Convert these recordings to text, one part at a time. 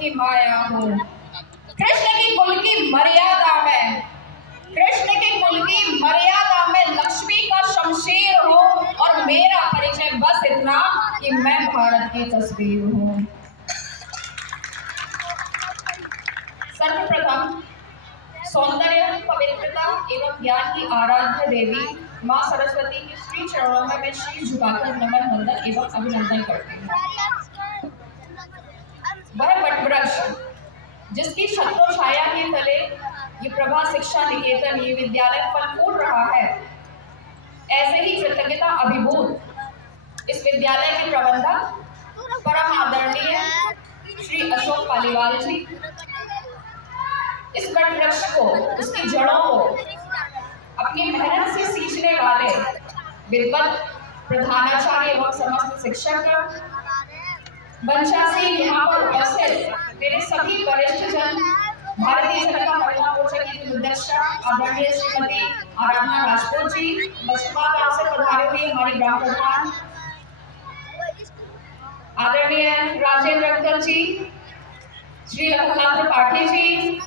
की माया हूँ। कृष्ण की कुल की मर्यादा में, कृष्ण के कुल की मर्यादा में लक्ष्मी का शमशीर हूँ और मेरा परिचय बस इतना कि मैं भारत की तस्वीर हूँ। सर्वप्रथम सौंदर्य, पवित्रता एवं ज्ञान की आराध्य देवी माँ सरस्वती के श्री चरणों में मैं शीश झुकाकर नमन वंदन एवं अभिनंदन करती हूँ। वह वटवृक्ष जिसकी छत्रों छाया के तले ये प्रभा शिक्षा निकेतन ये विद्यालय फल फूल रहा है, ऐसे ही कृतज्ञता अभिभूत इस विद्यालय के प्रबंधक परम आदरणीय श्री अशोक पालीवाल जी, इस वटवृक्ष को, उसकी जड़ों को अपनी मेहनत से सींचने वाले विद्वत प्रधानाचार्य एवं समस्त शिक्षक, वंशासी यहाँ पर उपस्थित मेरे सभी वरिष्ठ जन, भारतीय जनता महिला मोर्चा की अध्यक्षा आदरणीय श्रीमती आराधना राजपूत जी, बसपा गांव से पधारे हुए हमारे ग्राम प्रधान आदरणीय राजेंद्र अंकल जी, श्री लखननाथ त्रिपाठी जी,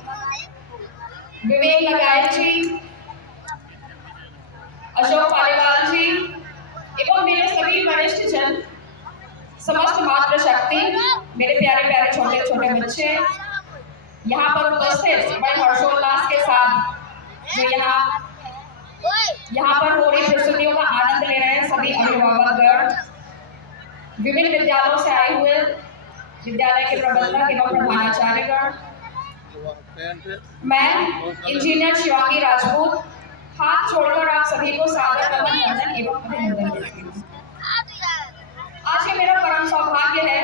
विवेक लगायत जी, अशोक पालीवाल जी एवं मेरे सभी वरिष्ठ जन, समस्त मातृशक्ति, मेरे प्यारे प्यारे छोटे छोटे बच्चे यहाँ पर उपस्थित बड़े हर्षोल्लास के साथ जो यहाँ पर हो रही प्रस्तुतियों का आनंद ले रहे हैं सभी अभिभावकगण, विभिन्न विद्यालयों से आए हुए विद्यालय के प्रबंधक एवं प्रधानाचार्यगण, मैं इंजीनियर शिवांगी राजपूत हाथ छोड़कर आप सभी को सादर नमन वंदन एवं अभिनंदन करती हूँ। आज ये मेरा परम सौभाग्य है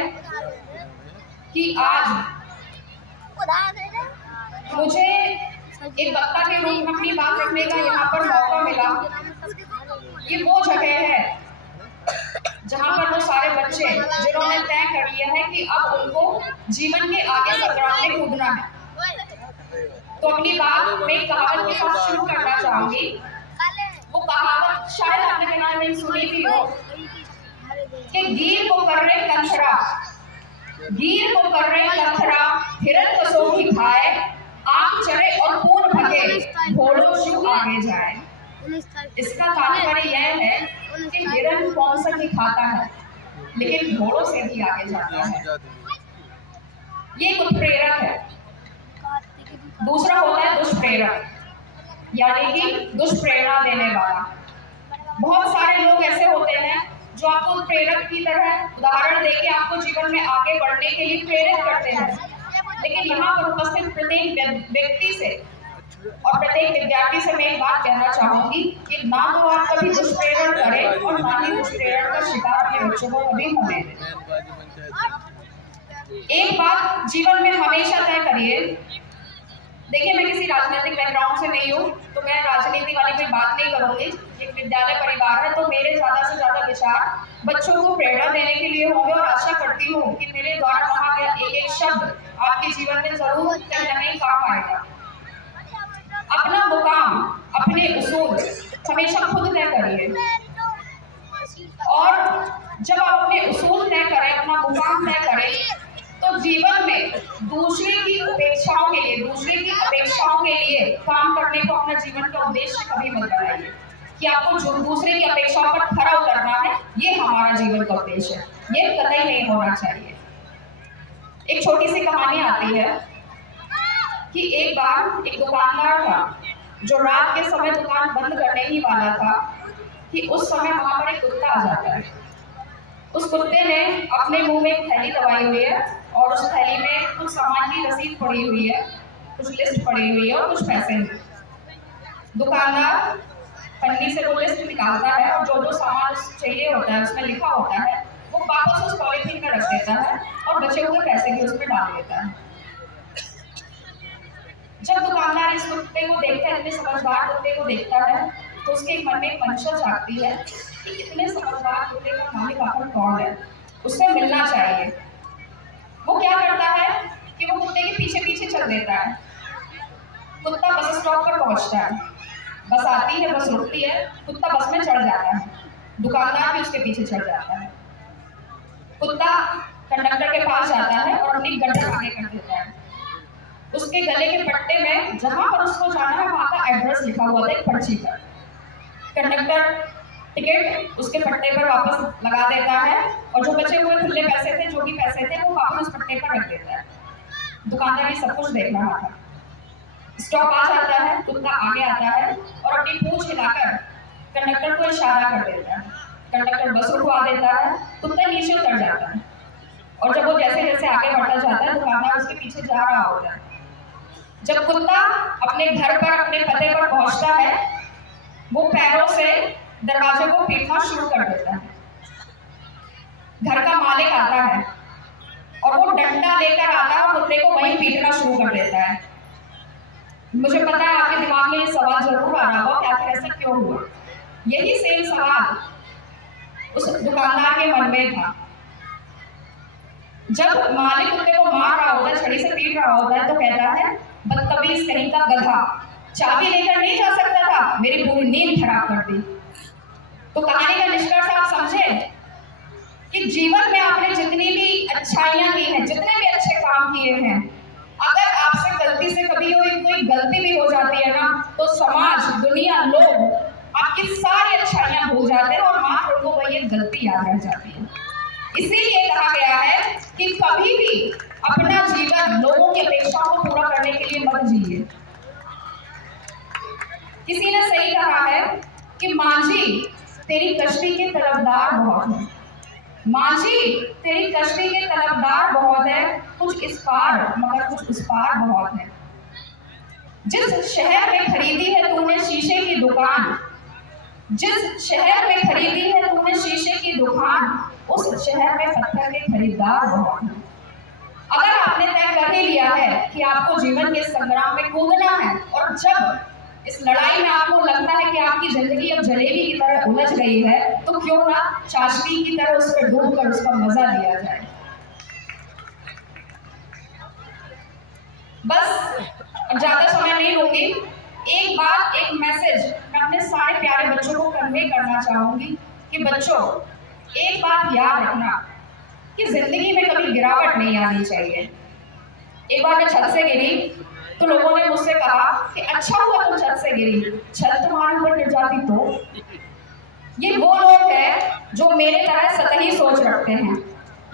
कि आज मुझे एक वक्ता के रूप में अपनी बात रखने का यहाँ पर मौका मिला। ये वो जगह है जहाँ पर वो सारे बच्चे जिन्होंने तय कर लिया है कि अब उनको जीवन के आगे संग्राम में कूदना है, तो अपनी बात में कहावत के साथ शुरू करना चाहूंगी। वो कहावत शायद आपने कहीं नहीं सुनी भी हो कि गीर को कर रहे कंथरा, गीर को कर रहे कंथरा, हिरन कसो की खाए, आग चढ़े और खून भगे, घोड़ों शु आगे जाए। इसका तात्पर्य यह है कि हिरन कौन सा ही खाता है लेकिन घोड़ों से भी आगे जाता है। ये एक उत्प्रेरक है। दूसरा होता है दुष्प्रेरक, यानी कि दुष्प्रेरणा देने वाला। बहुत सारे लोग ऐसे होते हैं जो आपको प्रेरक की तरह उदाहरण देके आपको जीवन में आगे बढ़ने के लिए प्रेरित करते हैं, लेकिन यहाँ पर उपस्थित प्रत्येक व्यक्ति से और प्रत्येक विद्यार्थी से मैं एक बात कहना चाहूंगी कि ना तो आप कभी दुष्प्रेरण करें और ना ही दुष्प्रेरण का शिकार अपने बच्चों को कभी होने दें। एक बात जीवन में हमेशा तय करिए। देखिए, मैं किसी राजनीतिक बैकग्राउंड से नहीं हूँ, तो मैं राजनीति वाली कोई बात नहीं करूंगी। एक विद्यालय परिवार है, तो मेरे ज्यादा से ज्यादा विचार बच्चों को प्रेरणा देने के लिए होंगे और आशा करती हूँ कि मेरे द्वारा कहा गया एक एक शब्द आपके जीवन में जरूर कहीं ना कहीं काम आएगा। अपना मुकाम, अपने उसूल हमेशा खुद तय करिए, और जब आप अपने उसूल तय करें, अपना मुकाम तय करें, तो जीवन में दूसरे की अपेक्षाओं के लिए, दूसरे की अपेक्षाओं के लिए काम करने को अपना जीवन का उद्देश्य कभी मत बनाइए कि आपको जो दूसरे की अपेक्षाओं पर खरा उतरना है, ये हमारा जीवन का उद्देश्य है। ये कतई नहीं होना चाहिए। एक छोटी सी कहानी आती है कि एक बार एक दुकानदार था जो रात के समय दुकान बंद करने ही वाला था कि उस समय वहां पर एक कुत्ता आ जाता है। उस कुत्ते ने अपने मुंह में एक थैली दबाई हुई है और उस थैली में कुछ सामान की रसीद पड़ी हुई है, कुछ लिस्ट पड़ी हुई है और कुछ पैसे हैं। दुकानदार पन्नी से वो लिस्ट निकालता है और जो जो सामान चाहिए होता है, उसमें लिखा होता है, वो वापस उस पॉलीथीन में रख देता है और बचे हुए पैसे भी उसमें डाल देता है। जब दुकानदार इस कुत्ते को देखता है, इतने समझदार कुत्ते को देखता है, तो उसके मन में एक मंशा जागती है कि इतने समझदार कुत्ते का मालिक आखिर कौन है, उससे मिलना चाहिए। वो क्या करता है कि वो कुत्ते के पीछे पीछे चल देता है। कुत्ता बस स्टॉप पर पहुंचता है, बस आती है, बस रुकती है, कुत्ता बस में चढ़ जाता है, दुकानदार भी उसके पीछे चढ़ जाता है। कुत्ता कंडक्टर के पास जाता है और अपनी गर्दन आगे कर देता है। उसके गले के पट्टे में जहां पर उसको जाना है वहां का एड्रेस लिखा हुआ था एक पर्ची पर। कंडक्टर टिकट उसके पट्टे पर वापस लगा देता है और जो बचे हुए खुले पैसे थे, जो भी पैसे थे, वो वापस उस पट्टे पर रख देता है। दुकानदार ये सब कुछ देख रहा था। स्टॉप आ जाता है, कुत्ता आगे आता है और अपनी पूंछ हिलाकर कंडक्टर को इशारा कर देता है। कंडक्टर बस रुकवा देता है, कुत्ता नीचे उतर जाता है और जब वो जैसे जैसे आगे बढ़ता जाता है दुकानदार उसके पीछे जा रहा होता है। जब कुत्ता अपने घर पर, अपने पते पर पहुंचता है, वो पैरों से दरवाजे को पीटना शुरू कर देता है। घर का मालिक आता है और वो डंडा लेकर आता है और कुत्ते को वहीं पीटना शुरू कर देता है। मुझे पता है आपके दिमाग में ये सवाल जरूर आ रहा होगा कि आखिर ऐसा क्यों हुआ। यही सेम सवाल उस दुकानदार के मन में था। जब मालिक कुत्ते को मार रहा होता है, छड़ी से पीट रहा होता है, तो कहता है, बदतमीज कहीं का गधा, चाबी लेकर नहीं जा सकता था, मेरी पूरी नींद खराब कर दी। तो कहानी का निष्कर्ष आप समझे कि जीवन में आपने जितनी भी अच्छाइयां की हैं, जितने भी अच्छे काम किए हैं, अगर आपसे गलती से कभी कोई गलती भी हो जाती है ना, तो समाज, दुनिया, लोग आपकी सारी अच्छाइयां भूल जाते हैं और मात्र उनको वही एक गलती याद रह जाती है। इसीलिए कहा गया है कि कभी भी अपना जीवन लोगों की अपेक्षाओं को पूरा करने के लिए मत जिए। किसी ने सही कहा है कि मांझी तेरी कश्ती के तरफदार बहुत है, मांझी तेरी कश्ती के तरफदार बहुत है, कुछ इस पार मगर कुछ उस पार बहुत है। जिस शहर में खरीदी है तूने शीशे की दुकान, जिस शहर में खरीदी है तूने शीशे की दुकान, उस शहर में पत्थर के खरीदार बहुत हैं। अगर आपने तय कर ही लिया है कि आपको जीवन के संग्राम में कूदना है और जब इस लड़ाई में आपको लगता है कि आपकी जिंदगी अब जलेबी की तरह उलझ गई है, तो क्यों ना चाशनी की तरह उस पर डूबकर उसका मजा लिया जाए। बस ज्यादा समय नहीं लूंगी। एक बात, एक मैसेज मैं अपने सारे प्यारे बच्चों को कन्वे करना चाहूंगी कि बच्चों, एक बात याद रखना कि जिंदगी में कभी गिरावट नहीं आनी चाहिए। एक बार मैं छत से गिरी तो लोगों ने मुझसे कहा कि अच्छा हुआ तुम छत से गिरी, छत तुम्हारे ऊपर गिर जाती तो। ये वो लोग हैं जो मेरे तरह सतही सोच रखते हैं,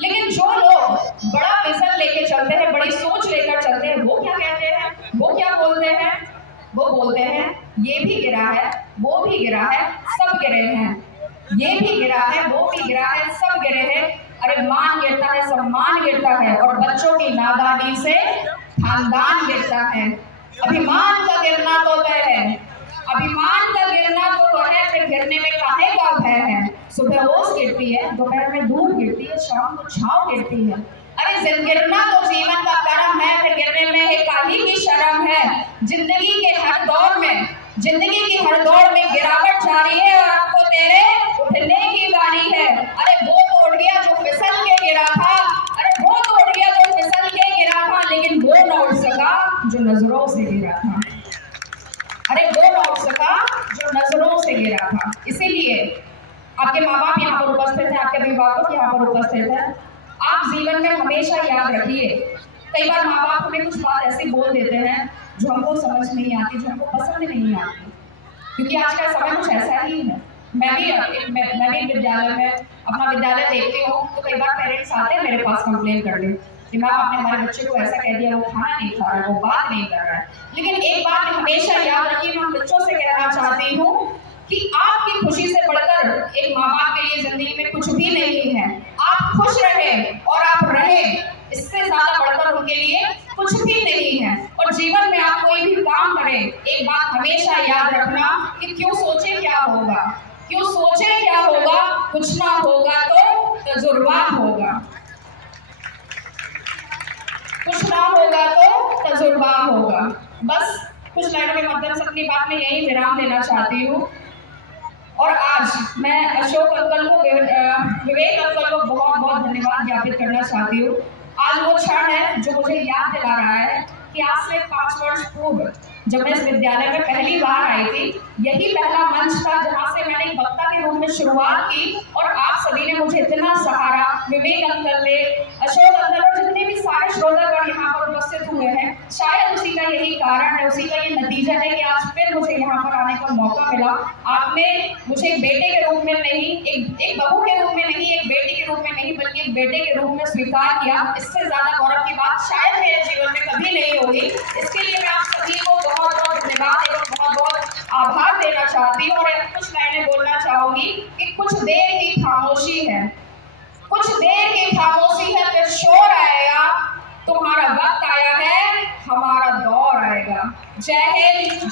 लेकिन जो लोग बड़ा विजन लेके चलते हैं, बड़ी सोच लेकर चलते हैं, वो क्या कहते हैं, वो क्या बोलते हैं? वो बोलते हैं ये भी गिरा है, वो भी गिरा है, सब गिरे हैं, ये भी गिरा है, वो भी गिरा है, सब गिरे हैं। अरे मान गिरता है, सम्मान गिरता है और बच्चों की नादानी से खानदान गिरता है। अभिमान का गिरना तो तय है, अभिमान का गिरना तो है, फिर गिरने में काहे का भय है। सुबह ओस गिरती है, दोपहर में धूप गिरती है, शाम को छांव गिरती है। अरे गिरना तो जीवन का कर्म है, फिर गिरने में एक काहे की शर्म है। जिंदगी के हर दौर में, जिंदगी की हर दौर में गिरावट जारी है और आपको तेरे उठने की बारी है। अरे वो तो उठ गया जो फिसल के गिरा था, अरे वो तो उठ गया जो फिसल के गिरा था, लेकिन वो न उठ सका जो नजरों से गिरा था। अरे वो न उठ सका जो नजरों से गिरा था। इसीलिए आपके माँ बाप यहाँ पर उपस्थित है, आपके अभिभावक यहाँ पर उपस्थित है। आप जीवन में हमेशा याद रखिए, कई बार माँ बाप हमें कुछ बात ऐसी बोल देते हैं जो हमको समझ नहीं आती, जो हमको पसंद नहीं आती, क्योंकि आज का समय कुछ ऐसा ही है। मैं भी विद्यालय में अपना विद्यालय देखती हूँ तो कई बार पेरेंट्स आते हैं मेरे पास कंप्लेन करने कि मैम आपने हमारे बच्चे को ऐसा कह दिया, वो खाना नहीं खा रहा है, वो बात नहीं कर रहा है। लेकिन एक बात हमेशा याद रखिए, मैं बच्चों से कहना चाहती हूँ कि आपकी खुशी से बढ़कर एक माँ बाप के लिए जिंदगी में कुछ भी नहीं है। आप खुश रहे और आप रहे, इससे ज्यादा बढ़कर उनके लिए कुछ भी नहीं है। और जीवन में आप कोई भी काम करें, एक बात हमेशा याद रखना कि क्यों सोचे क्या होगा, क्यों सोचे क्या होगा, कुछ ना होगा तो तजुर्बा होगा, कुछ ना होगा तो तजुर्बा होगा। बस कुछ लाइनों के माध्यम से अपनी बात में यही विराम देना चाहती हूँ। और आज मैं अशोक अंकल को, विवेक अंकल को बहुत बहुत धन्यवाद ज्ञापित करना चाहती हूँ। आज वो क्षण है जो मुझे याद दिला रहा है कि आज से 5 वर्ष पूर्व जब मैं इस विद्यालय में पहली बार आई थी, यही पहला मंच था जहाँ से मैंने एक वक्ता के रूप में शुरुआत की और आप सभी ने मुझे इतना सहारा, विवेक अंकल ने, अशोक अंकल और जितने भी सारे श्रोतागण यहाँ पर उपस्थित हुए हैं, शायद उसी का यही कारण है, उसी का ये नतीजा है कि आज फिर मुझे यहाँ पर आने का मौका मिला। आपने मुझे एक बेटे के रूप में नहीं, एक बहू के रूप में नहीं, एक बेटी के रूप में नहीं, बल्कि एक बेटे के रूप में स्वीकार किया। इससे ज्यादा गौरव की बात शायद मेरे जीवन में कभी नहीं होगी। इसके लिए मैं आप सभी को बहुत बहुत धन्यवाद एवं बहुत बहुत आभार देना चाहती हूँ। और कुछ लाइनें बोलना चाहूंगी कि कुछ देर की खामोशी है, कुछ देर की खामोशी है, फिर शोर आएगा, तुम्हारा वक्त आया है, हमारा दौर आएगा। जय हिंद।